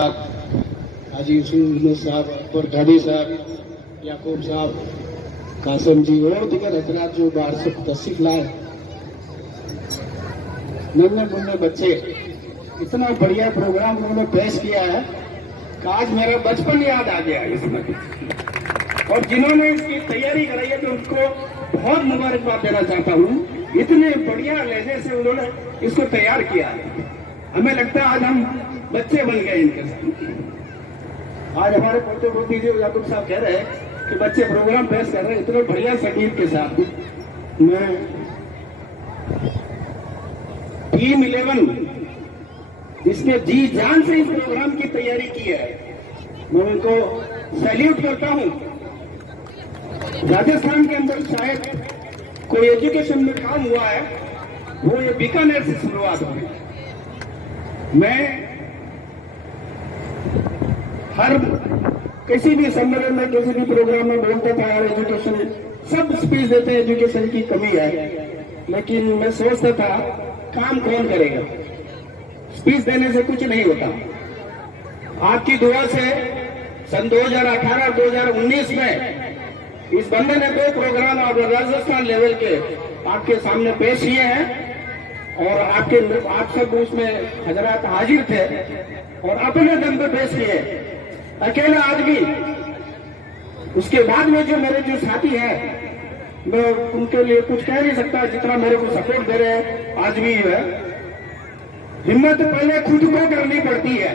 हाजी हुसैन साहब, अकबर घानी साहब, याकूब साहब, कासम जी और दीगर हजरात जो बाहर से तशरीफ लाए, नन्हे मुन्ने बच्चे, इतना बढ़िया प्रोग्राम उन्होंने पेश किया है कि आज मेरा बचपन याद आ गया इसमें। और जिन्होंने इसकी तैयारी कराई है तो उनको बहुत मुबारकबाद देना चाहता हूँ। इतने बढ़िया लहजे से उन्होंने इसको तैयार किया है। हमें लगता है आज हम बच्चे बन गए इनके साथ। आज हमारे पोते पोती जी याकूब साहब कह रहे हैं कि बच्चे प्रोग्राम पेश कर रहे हैं इतने बढ़िया संगीत के साथ। मैं टीम 11 जिसने जी जान से इस प्रोग्राम की तैयारी की है, मैं उनको सैल्यूट करता हूं। राजस्थान के अंदर शायद कोई एजुकेशन में काम हुआ है, वो ये बीकानेर से शुरुआत हुई। मैं हर किसी भी सम्मेलन में, किसी भी प्रोग्राम में बोलता था यार एजुकेशन, सब स्पीच देते हैं एजुकेशन की कमी है, लेकिन मैं सोचता था काम कौन करेगा, स्पीच देने से कुछ नहीं होता। आपकी दुआ से सन 2018-2019 में इस बंदे ने 2 प्रोग्राम आप राजस्थान लेवल के आपके सामने पेश किए हैं और आप सब उसमें हजरात हाजिर थे और अपने दम पे पेश किए, अकेला आदमी। उसके बाद में जो मेरे जो साथी हैं, मैं उनके लिए कुछ कह नहीं सकता, जितना मेरे को सपोर्ट दे रहे हैं आज भी है। हिम्मत पहले खुद को करनी पड़ती है,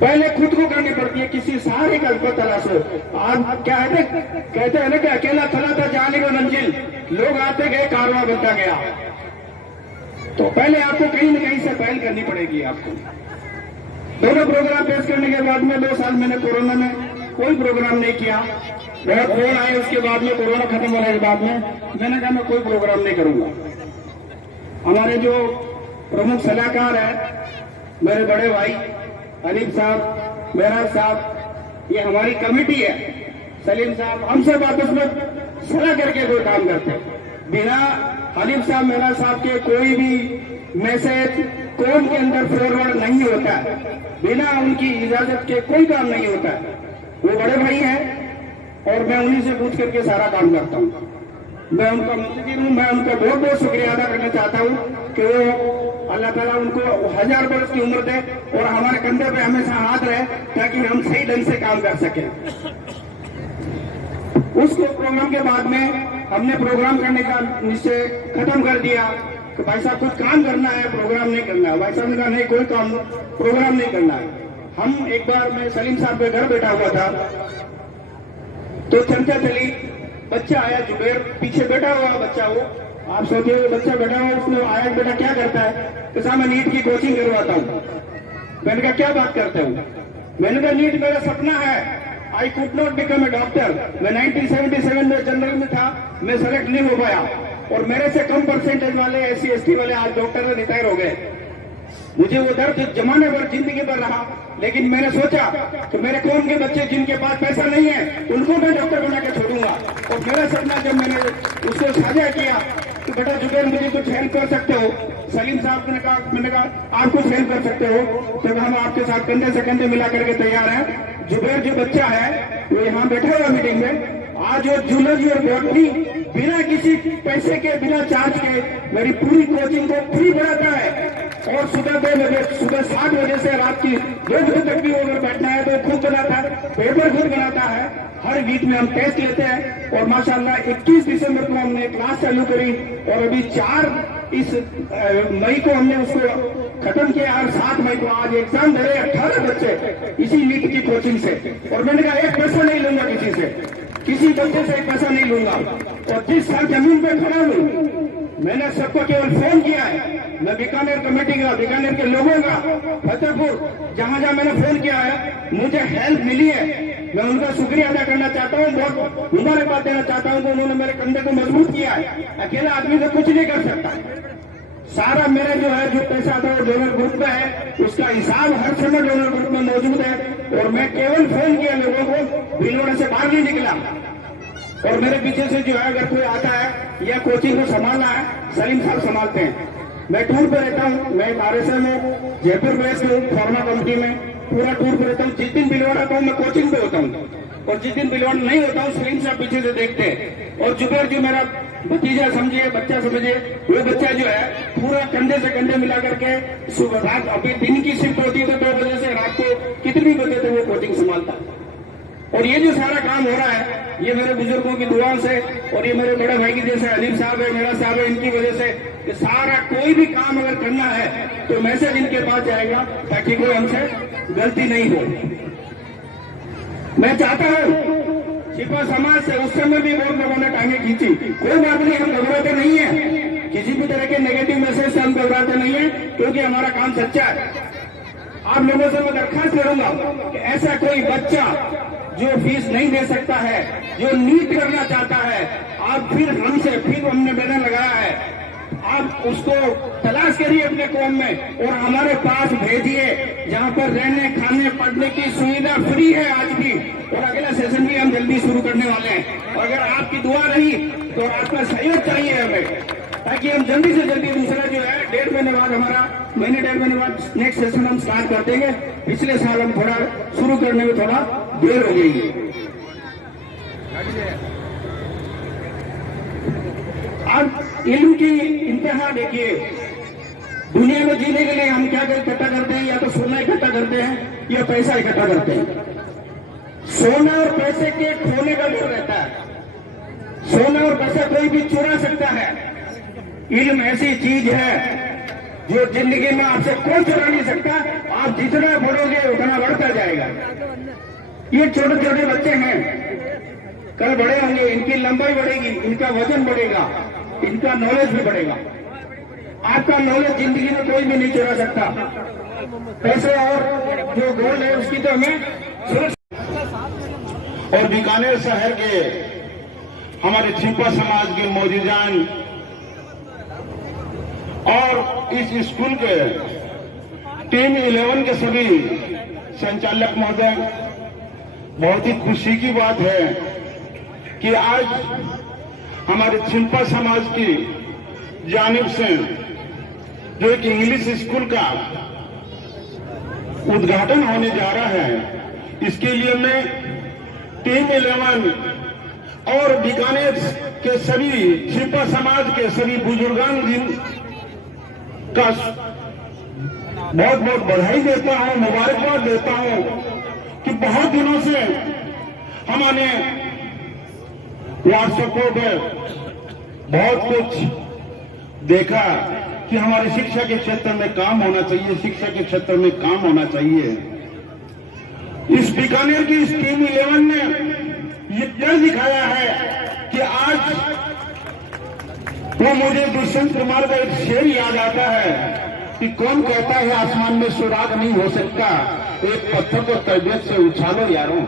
पहले खुद को करनी पड़ती है, किसी सहारे का तलाश हो। आज क्या है कहते हैं ना कि अकेला चला था जाने को मंजिल, लोग आते गए कारवां बनता गया। तो पहले आपको कहीं न कहीं से पहल करनी पड़ेगी। आपको दोनों प्रोग्राम पेश करने के बाद में 2 साल मैंने कोरोना में कोई प्रोग्राम नहीं किया। बहुत फोन आए उसके बाद में, कोरोना खत्म होने के बाद में मैंने कहा मैं कोई प्रोग्राम नहीं करूंगा। हमारे जो प्रमुख सलाहकार है, मेरे बड़े भाई हनीफ साहब, मेहराज साहब, ये हमारी कमेटी है, सलीम साहब, हम सब आपस में सलाह करके कोई काम करते हैं। बिना हनीफ साहब, मेहराज साहब के कोई भी मैसेज कौम के अंदर फॉरवर्ड नहीं होता है, बिना उनकी इजाजत के कोई काम नहीं होता है। वो बड़े भाई हैं और मैं उन्हीं से पूछ करके सारा काम करता हूँ। मैं उनका मुंतजिर हूँ, मैं उनका बहुत बहुत शुक्रिया अदा करना चाहता हूँ कि वो अल्लाह ताला उनको 1000 वर्ष की उम्र दे और हमारे कंधे पे हमेशा हाथ रहे ताकि हम सही ढंग से काम कर सकें। उस प्रोग्राम के बाद में हमने प्रोग्राम करने का निश्चय खत्म कर दिया कि भाई साहब कुछ काम करना है, प्रोग्राम नहीं करना है। भाई साहब ने कहा नहीं, कोई काम प्रोग्राम नहीं करना है। हम एक बार मैं सलीम साहब के घर बैठा हुआ था तो चर्चा चली, बच्चा आया, जुबेर पीछे बैठा हुआ बच्चा, वो आप सोचिए बच्चा बैठा हुआ, उसने आया बेटा क्या करता है, तो साहब मैं नीट की कोचिंग करवाता हूँ। मैंने कहा क्या बात करते हो, मैंने कहा नीट मेरा सपना है, I could not become a doctor. मैं 1977 में जनरल में था, मैं सेलेक्ट नहीं हो पाया और मेरे से कम परसेंटेज वाले SC ST वाले आज डॉक्टर में रिटायर हो गए। मुझे वो दर्द जमाने भर जिंदगी भर रहा, लेकिन मैंने सोचा कि मेरे कौम के बच्चे जिनके पास पैसा नहीं है उनको मैं डॉक्टर बना के छोड़ूंगा। और मेरा सपना जब मैंने उसको साझा किया तो बेटा जुबेर मुझे कुछ हेल्प कर सकते हो, सलीम साहब ने कहा, मैंने कहा आप कुछ हेल्प कर सकते हो तो हम आपके साथ कंधे से कंधे मिला करके तैयार हैं। जुबेर जो बच्चा है वो यहाँ बैठा हुआ मीटिंग में, आज वो जूलॉजी और बॉटनी बिना किसी पैसे के, बिना चार्ज के मेरी पूरी कोचिंग को फ्री पढ़ाता है। और सुबह 2 बजे, सुबह 7 बजे से रात की 2 बजे तक भी अगर बैठना है तो खुद बनाता है, पेपर खुद बनाता है। हर वीक में हम टेस्ट लेते हैं और माशाल्लाह 21 दिसंबर को हमने क्लास चालू करी और अभी 4 मई को हमने उसको खत्म किया और 7 मई को आज एग्जाम दे रहे 18 बच्चे इसी नीट की कोचिंग से। और मैंने कहा 1 पैसा नहीं लूंगा किसी से, किसी बच्चे से 1 पैसा नहीं लूंगा। और जिस साल जमीन पे खड़ा हूं मैंने सबको केवल फोन किया है, मैं बीकानेर कमेटी का, बीकानेर के लोगों का, फतेहपुर जहां जहां मैंने फोन किया है मुझे हेल्प मिली है, मैं उनका शुक्रिया अदा करना चाहता हूँ, बहुत मुबारकबाद देना चाहता हूँ कि उन्होंने मेरे कंधे को मजबूत किया है। अकेला आदमी से कुछ नहीं कर सकता। सारा मेरा जो है जो पैसा था वो डोनर ग्रुप में है, उसका हिसाब हर समय डोनर ग्रुप में मौजूद है। और मैं केवल फोन किया लोगों को, भीलवाड़ा से बाहर नहीं निकला। और मेरे पीछे से जो है अगर कोई आता है या कोचिंग को संभालना है, सलीम साहब संभालते हैं। मैं टूर पे रहता हूँ, मैं आरएसए में जयपुर बेस्ड हूँ, फार्मा कंपनी में पूरा टूर पे रहता हूँ। जिस दिन बिलवाड़ आता हूँ मैं कोचिंग पे होता हूँ, और जिस दिन बिलवाड़ नहीं होता हूँ स्क्रीन से पीछे से देखते हैं। और जुबेर जो मेरा भतीजा समझिए, बच्चा समझिए, वो बच्चा जो है पूरा कंधे से कंधे मिला करके सुबह रात, अभी दिन की शिफ्ट होती है तो 2 बजे से रात को कितनी बजे तक वो कोचिंग संभालता है। और ये जो सारा काम हो रहा है ये मेरे बुजुर्गों की दुआओं से, और ये मेरे बड़े भाई की जैसे अलीम साहब है, मेरा साहब है, इनकी वजह से कि सारा कोई भी काम अगर करना है तो मैसेज इनके पास जाएगा ताकि कोई हमसे गलती नहीं हो। मैं चाहता हूं छिपा समाज से उस समय भी बहुत लोगों ने टांगे खींची, कोई बात नहीं, हम घबराते नहीं है, किसी भी तरह के नेगेटिव मैसेज से हम घबराते नहीं है, क्योंकि हमारा काम सच्चा है। आप लोगों से मैं दरखास्त करूंगा कि ऐसा कोई बच्चा जो फीस नहीं दे सकता है, जो नीट करना चाहता है, आप फिर हमने बैनर लगाया है, आप उसको तलाश करिए अपने कौम में और हमारे पास भेजिए, जहां पर रहने खाने पढ़ने की सुविधा फ्री है आज भी, और अगला सेशन भी हम जल्दी शुरू करने वाले हैं। और अगर आपकी दुआ रही तो आपका सहयोग चाहिए हमें, ताकि हम जल्दी से जल्दी दूसरा जो है 1.5 महीने बाद हमारा डेढ़ महीने बाद नेक्स्ट सेशन हम स्टार्ट कर देंगे। पिछले साल हम थोड़ा शुरू करने में थोड़ा देर हो गई है। अब इल्म की इंतहा देखिए, दुनिया में जीने के लिए हम क्या इकट्ठा करते हैं, या तो सोना इकट्ठा करते हैं या पैसा इकट्ठा करते हैं। सोना और पैसे के खोने का डर रहता है, सोना और पैसा कोई भी चुरा सकता है। इल्म ऐसी चीज है जो जिंदगी में आपसे कोई चुरा नहीं सकता, आप जितना बढ़ोगे उतना बढ़ता जाएगा। ये छोटे छोटे बच्चे हैं, कल बड़े होंगे, इनकी लंबाई बढ़ेगी, इनका वजन बढ़ेगा, इनका नॉलेज भी बढ़ेगा। आपका नॉलेज जिंदगी में कोई भी नहीं चुरा सकता। पैसे और जो गोल्ड है उसकी तो हमें सुरक्षा। और बीकानेर शहर के हमारे छिपा समाज के मौजूदान और इस स्कूल के टीम 11 के सभी संचालक महोदय, बहुत ही खुशी की बात है कि आज हमारे छिपा समाज की जानिब से जो एक इंग्लिश स्कूल का उद्घाटन होने जा रहा है, इसके लिए मैं टीम 11 और बीकानेर के सभी छिपा समाज के सभी बुजुर्गान का बहुत बहुत बधाई देता हूं, मुबारकबाद देता हूं कि बहुत दिनों से हमने व्हाट्सएप पर बहुत कुछ देखा कि हमारे शिक्षा के क्षेत्र में काम होना चाहिए, शिक्षा के क्षेत्र में काम होना चाहिए। इस बीकानेर की इस टीम 11 ने ये दिखाया है कि आज वो मुझे दुष्यंत कुमार का एक शेर याद आता है कि कौन कहता है आसमान में सुराग नहीं हो सकता, एक पत्थर को तरबियत से उछालो यारों।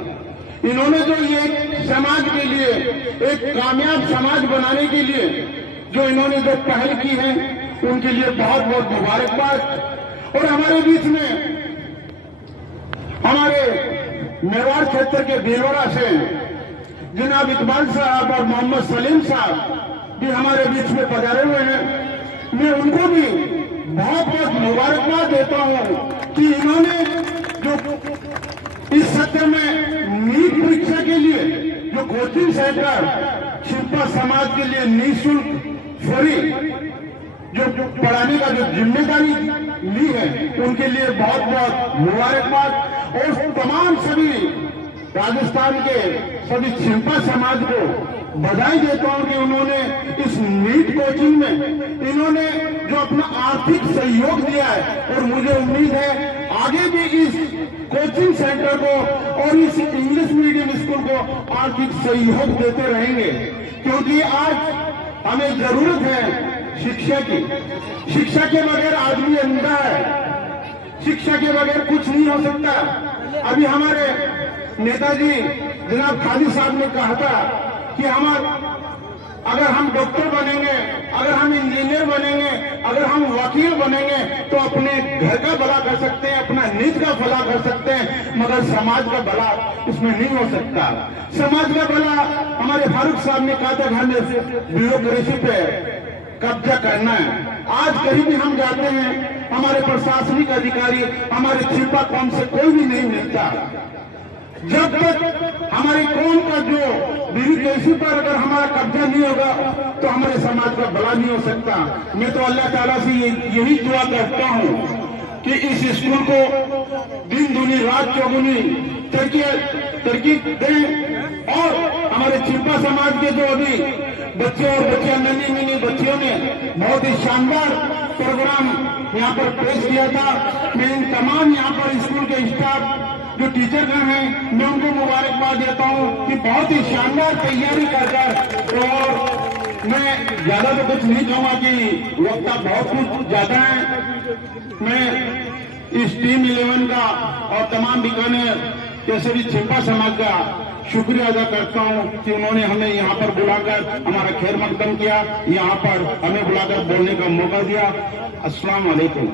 इन्होंने जो ये समाज के लिए, एक कामयाब समाज बनाने के लिए जो इन्होंने जो पहल की है, उनके लिए बहुत बहुत मुबारकबाद। और हमारे बीच में हमारे मेवाड़ क्षेत्र के भीलवाड़ा से जनाब इकबाल साहब और मोहम्मद सलीम साहब भी हमारे बीच में पधारे हुए हैं। मैं उनको भी बहुत बहुत मुबारकबाद देता हूं कि इन्होंने जो इस सत्र में नीट परीक्षा के लिए जो कोचिंग सेंटर छिपा समाज के लिए निःशुल्क फ्री जो पढ़ाने का जो जिम्मेदारी ली है, उनके लिए बहुत बहुत मुबारकबाद। और तमाम सभी राजस्थान के सभी छिपा समाज को बधाई देता हूं कि उन्होंने इस नीट कोचिंग में इन्होंने जो अपना आर्थिक सहयोग दिया है, और मुझे उम्मीद है आगे भी इस कोचिंग सेंटर को और इस इंग्लिश मीडियम स्कूल को आर्थिक सहयोग देते रहेंगे, क्योंकि आज हमें जरूरत है शिक्षा की। शिक्षा के बगैर आदमी अंधा है, शिक्षा के बगैर कुछ नहीं हो सकता। अभी हमारे नेताजी जनाब खादी साहब ने कहा था कि अगर हम डॉक्टर बनेंगे, अगर हम इंजीनियर बनेंगे, अगर हम वकील बनेंगे तो अपने घर का भला कर सकते हैं, अपना निज का भला कर सकते हैं, मगर समाज का भला उसमें नहीं हो सकता। समाज का भला हमारे फारूक साहब ने कहा था, ब्यूरोक्रेसी पे कब्जा करना है। आज कहीं भी हम जाते हैं, हमारे प्रशासनिक अधिकारी, हमारे छिपा कौम से कोई भी नहीं मिलता। जब तक हमारी कौम का जो बीवी पर अगर हमारा कब्जा नहीं होगा तो हमारे समाज का भला नहीं हो सकता। मैं तो अल्लाह ताला से यही दुआ करता हूँ कि इस स्कूल को दिन दूनी रात चौगुनी तरक्की दें और हमारे छिपा समाज के जो अभी बच्चे और बच्चियां नन्ही नन्ही बच्चियों ने बहुत ही शानदार प्रोग्राम यहाँ पर पेश किया था। मैं इन तमाम यहाँ पर स्कूल के स्टाफ जो टीचरगण हैं, मैं उनको मुबारकबाद देता हूँ कि बहुत ही शानदार तैयारी कर और मैं ज्यादा तो कुछ नहीं कहूँगा कि वक्त बहुत कुछ ज्यादा है। मैं इस टीम 11 का और तमाम बीकानेर के सभी छिपा समाज का शुक्रिया अदा करता हूँ कि उन्होंने हमें यहाँ पर बुलाकर हमारा खैर मकदम किया, यहाँ पर हमें बुलाकर बोलने का मौका दिया। अस्सलाम वालेकुम।